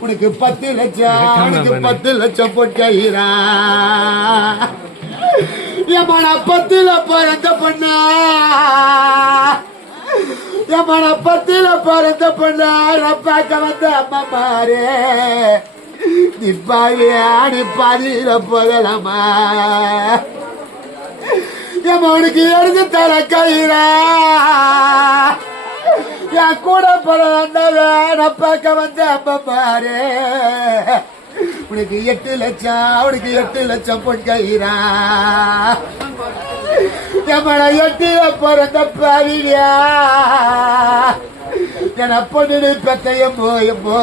உனக்கு பத்து லட்சம் உனக்கு பத்து லட்சம் பொற்கையிறா எம்மன பத்துல பிறந்த பொண்ணா. எம்மன பத்துல பிறந்த பொண்ணா. நான் பார்க்க வந்த அம்மா நிப்பாவி ஆடி பாதியில போகலாமா? எம்மனுக்கு எடுத்து தர கயிறா. என் கூட பிறந்தவன் நான் பார்க்க வந்த பாரு உனக்கு எட்டு லட்சம் உனக்கு எட்டு லட்சம் பொன் கயிறா. எம்மன எட்டில பிறந்த பாவியா என பொண்ணு பெத்தையும் போயும்போ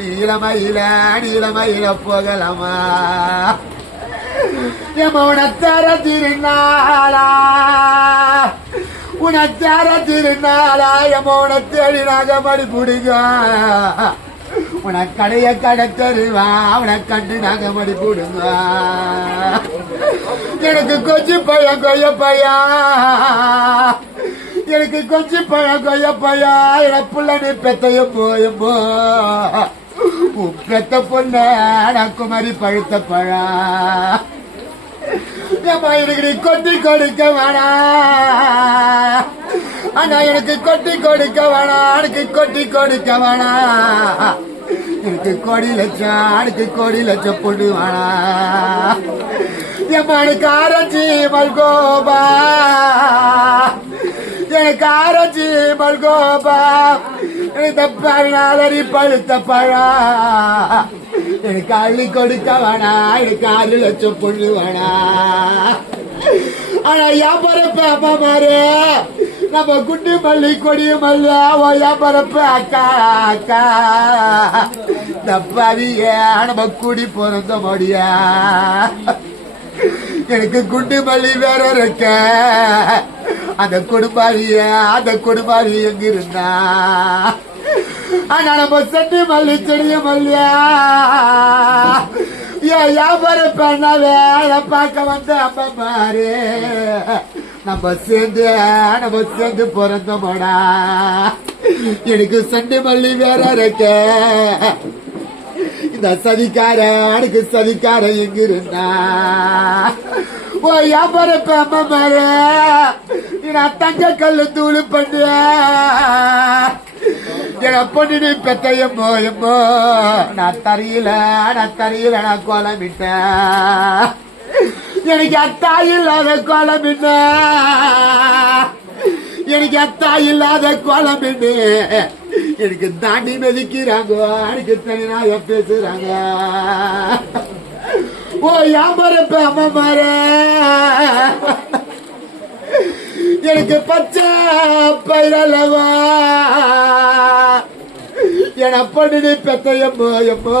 நீளமயில நீளமயில போகலாமா? என் உனத்தார திருநாளா உனச்சார திருநாளாய எம்ம உன தேடி நாங்க மடி பிடிங்க. கடைய கடை தருவா உனக்கு கண்டு நாங்க மடி எனக்கு கொச்சி பைய கொய்ய பையா. எனக்கு கொச்சி பைய கொய்ய பையா. என புள்ள நீ பெத்தையும் போயும் போ உன் பெத்த பொண்ண குமரி பழுத்த பழா. ஏம்மா எனக்கு நீ கொட்டி கொடுக்க வேணா. ஆனா எனக்கு கொட்டி கொடுக்க வேணா எனக்கு கொட்டி கொடுக்க வேணா எனக்கு கோடி லட்சம் எனக்கு கோடி லட்சம் பொண்ணு வேணா ஏம்மா எனக்கு ஆரஞ்சு மல்கோபா எனக்கு ஆரஞ்சி மல்கோபா எனக்கு பழனாலரி பழுத்த பழா எனக்கு அள்ளி கொடுக்க வேணா எனக்கு ஆறு லட்சம் பொண்ணு வேணா ஆனா வியாபாரப்ப அப்பா மாறு நம்ம குண்டு மல்லி கொடி மல்லி ஓ வியாபாரப்ப அக்கா அக்கா. தப்பாவிய நம்ம குடி பிறந்த முடியா எனக்கு குண்டு மல்லி வேற இருக்க. அந்த குடும்பாரிய அந்த குடும்பாரி எங்க இருந்தா ஆனா நம்ம செட்டு மல்லி செடிய மல்லியா ஏன் வியாபாரம் பண்ணாவே பார்க்க வந்த அப்ப மாறே? நம்ம சேர்ந்து நம்ம சேர்ந்து பிறந்தோமடா. எனக்கு சண்டை மல்லி வேற இருக்க. இந்த சதிக்கார எனக்கு சதிக்கார எங்க இருந்தா? ஓ வியாபாரம் பேம நான் தங்க கல்லு தூளு பண்ண. என் பொண்ணு பெத்தையம்மோ எம்மோ நான் தரையில நான் தரையில நான் கோலமிட்டேன் எனக்கு அத்தா இல்லாத கோலம் என்ன? எனக்கு அத்தா இல்லாத கோலம் என்ன? எனக்கு தாண்டி மதிக்கிறாங்க. எனக்கு தனியாக பேசுறாங்க. ஓ யாமரப்ப அம்மா மாற? எனக்கு பச்சை பயிரலவா என பண்ணி பெத்தையம்மா எம்மா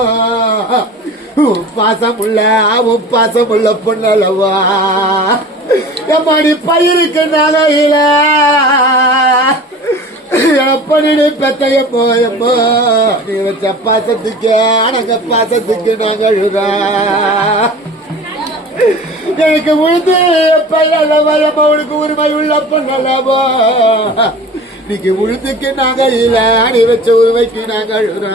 பாசமுள்ள உன் பாசமுள்ள பொண்ணலவா எம்மாடி பயிருக்கு நகையில? எப்படி பண்ணி பெத்த எம்மோ நீ வச்ச பாசத்துக்கு அடங்க பாசத்துக்கு நாங்க அழுதா எனக்கு உழுது பையலவா எம்மா உனக்கு உரிமை உள்ள பொண்ணலவா இன்னைக்கு உழுதுக்கு நாங்க இல்ல நீ வச்ச உரிமைக்கு நாங்க அழுறா